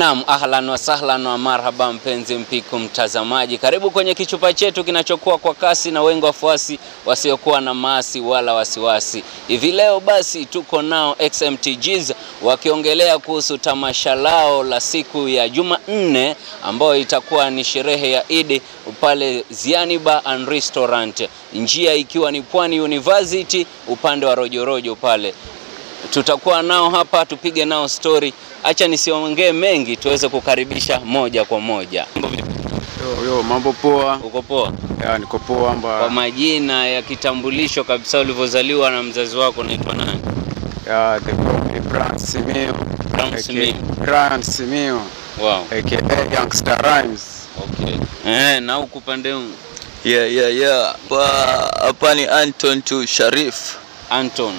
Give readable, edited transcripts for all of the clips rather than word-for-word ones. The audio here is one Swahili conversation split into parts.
Naam, ahlan wa sahlan wa marhaba mpenzi mpiku mtazamaji. Karibu kwenye kichupa chetu kinachokuwa kwa kasi na wengi wafuasi wasiokuwa na maasi wala wasiwasi. Hivi leo basi tuko nao XMTGs wakiongelea kuhusu tamasha lao la siku ya Jumanne ambayo itakuwa ni sherehe ya Eid pale Ziani Bar and Restaurant. Njia ikiwa ni Pwani University upande wa Rojorojo pale. Tutakuwa nao hapa tupige nao story. Acha nisiongee mengi tuweze kukaribisha moja kwa moja. Mambo poa. Uko poa? Ya niko poa Kwa majina ya kitambulisho kabisa ulivyozaliwa na mzazi wako unaitwa nani? Ya Brian Simio. Brian Simio. Wow. AKA Youngster Rhymes. Okay. Na ukupande huu? Yeah. Hapa ni Anton tu Sharif. Anton.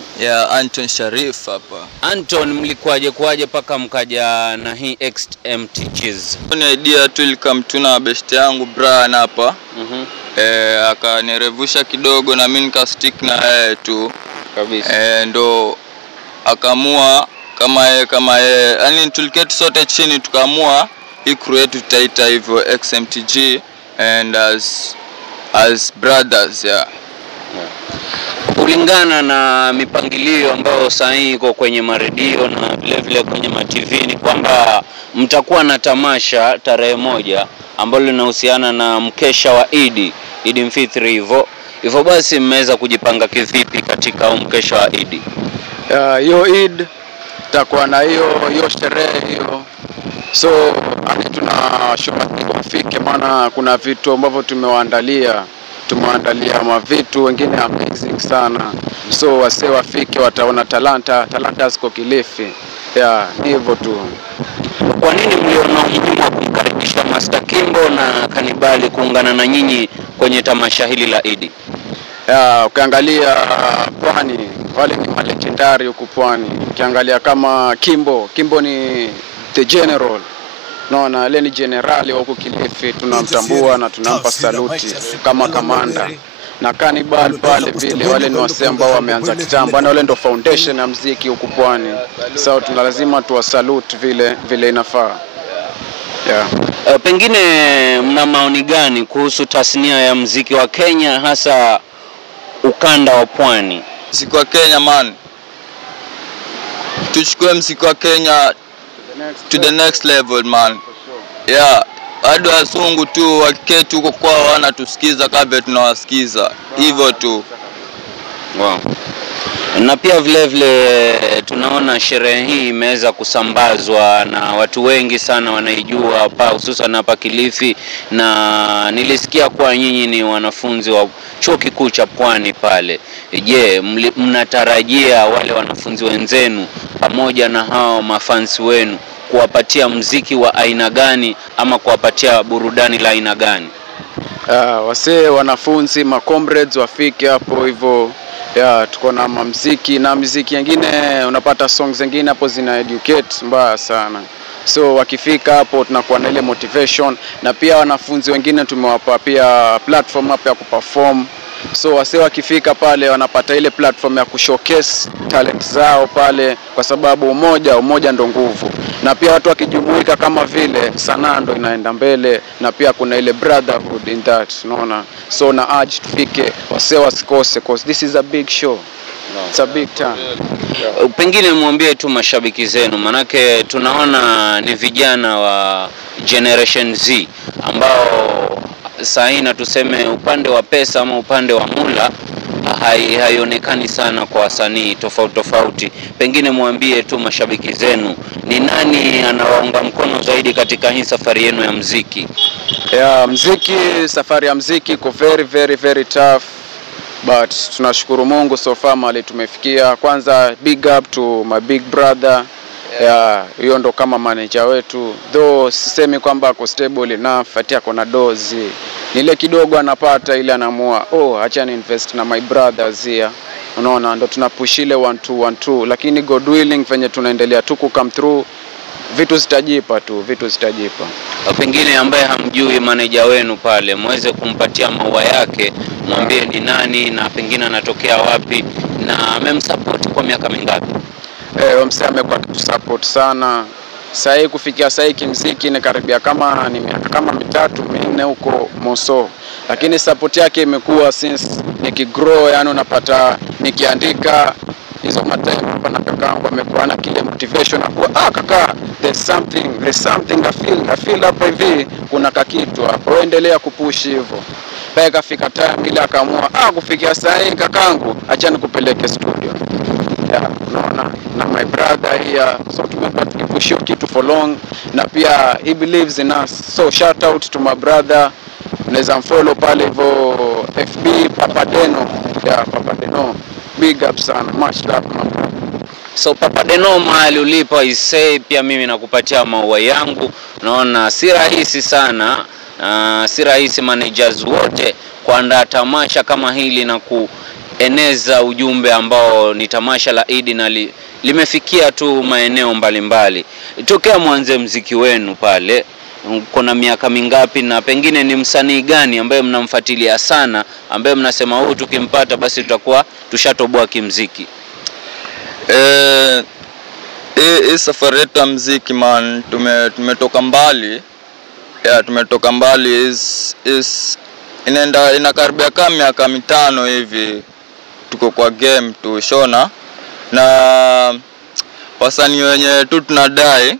Anton Sharif hapa. Anton, mlikuaje paka mkaja na hii XMTGs? Ni idea tu ilikamtuna best yangu Brian hapa. Akanirevusha kidogo na mimi nikastick na yeye tu. Kabisa. Ndo akamua kama yeye. Yaani tuliketi sote chini tukaamua hii crew yetu tutaita hivyo XMTG and as brothers, Kulingana na mipangilio ambayo sasa iko kwenye maredio na vile kwenye ma-TV ni kwamba mtakuwa na tamasha tarehe 1 ambalo linahusiana na mkesha wa Eid Fitri hivyo basi mmeweza kujipanga kivipi katika mkesha wa Eid? Hiyo Eid tutakuwa na hiyo sherehe hiyo. So tunashomati wafike, maana kuna vitu ambavyo tumewaandalia mavitu wengine amazing sana. So wase wafike wataona talanta ziko Kilifi. Hivyo tu. Kwa nini mliona umuhimu wa kumkaribisha Master Kimbo na Kanibali kuungana na nyinyi kwenye tamasha hili la Eid? Ukiangalia Pwani, wale ni legendary huko Pwani. Ukiangalia kama Kimbo ni the general. Naona ile ni generali huko Kilifi, tunamtambua na tunampa saluti kama kamanda. Na Kanibali pale vile wale ni wase ambao wameanza kitambo, na wale ndo foundation ya muziki huko Pwani. So lazima tuwasalute vile inafaa. Pengine mna maoni gani kuhusu tasnia ya muziki wa Kenya hasa ukanda wa Pwani? Muziki wa Kenya man. Tuchukue muziki wa Kenya to the next level man. Hadi wasungu tu wakiketu huko kwao wanatusikiza kama tunawasikiza. Hivyo tu. Wow. Na pia vile tunaona sherehe hii imeweza kusambazwa na watu wengi sana wanaijua hapa hususan hapa Kilifi, na nilisikia kwa nyinyi ni wanafunzi wa chuo kikuu cha Pwani pale. Je, mnatarajia wale wanafunzi wenzenu pamoja na hao mafans wenu kuwapatia muziki wa aina gani ama kuwapatia burudani la aina gani? Wase wanafunzi comrades wafike hapo hivyo. Tuko na muziki na muziki nyingine, unapata songs zingine hapo zina educate mbaya sana. So wakifika hapo tunakuwa na ile motivation, na pia wanafunzi wengine tumewapa pia platform hapo ya kuperform. So wase wakifika pale wanapata ile platform ya kushowcase talent zao pale, kwa sababu umoja ndo nguvu. Na pia watu wakijumuika kama vile sanaa ndo inaenda mbele, na pia kuna ile brotherhood in that, unaona. So na urge tufike, wase wasikose cause this is a big show. It's a big time. Pengine muambie tu mashabiki zenu, manake tunaona ni vijana wa Generation Z ambao saina tuseme upande wa pesa ama upande wa mula haionekani sana kwa wasanii tofauti. Pengine muambie tu mashabiki zenu ni nani anawaunga mkono zaidi katika hii safari yenu ya muziki? Safari ya muziki iko very tough, but tunashukuru Mungu so far mali tumefikia. Kwanza big up to my big brother. Hiyo ndo kama manager wetu, though sisemi kwamba ako stable enough, ati ako na dozi. Nile kidogo anapata ile anaamua acha ni invest na my brothers here. Unaona, ndo tunapush ile 1-2 lakini God willing venye tunaendelea tu come through, vitu zitajipa. Pengine ambaye hamjui manager wenu pale, muweze kumpatia maua yake, mwambie ni nani na pengine anatokea wapi na amemsupport kwa miaka mingapi? Mseme amekuwa kutusupport sana. Sasa kufikia sasa kimziki ni karibia kama ni miaka kama 3-4 huko Moso. Lakini support yake imekuwa since nikigrow, yani unapata nikiandika hizo matime hapa na kakaangu amekuwa na kile motivation kwa kaka, there's something I feel hapa hivi kuna kakitu hapo, endelea kupush hivyo. Paka kafika time ile akaamua kufikia sasa kakaangu acha nikupeleke studio. Unaona, na my brother here, so tumekuwa tukipush kitu for long, na pia he believes in us, so shout out to my brother. Naweza mfollow pale hivyo FB Papadeno. Papadeno, big up sana, much love man. So Papadeno, mahali ulipo isei, pia mimi nakupatia maua yangu. Naona si rahisi sana, si rahisi managers wote kuandaa tamasha kama hili na kueneza ujumbe ambao ni tamasha la Eid na limefikia tu maeneo mbalimbali. Tokea mwanze mziki wenu pale, kuna miaka mingapi, na pengine ni msanii gani ambaye mnamfuatilia sana, ambaye mnasema huyu tukimpata basi tutakuwa tushatoboa kimziki? Safari yetu ya mziki man, tumetoka mbali. Tumetoka mbali, inakaribia kama miaka 5 hivi tuko kwa game tu shona, na wasanii wenye tu tunadai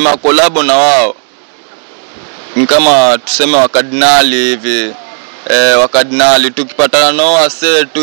makolabo na wao ni kama tuseme wakadinali hivi, wakadinali tukipatana nao tu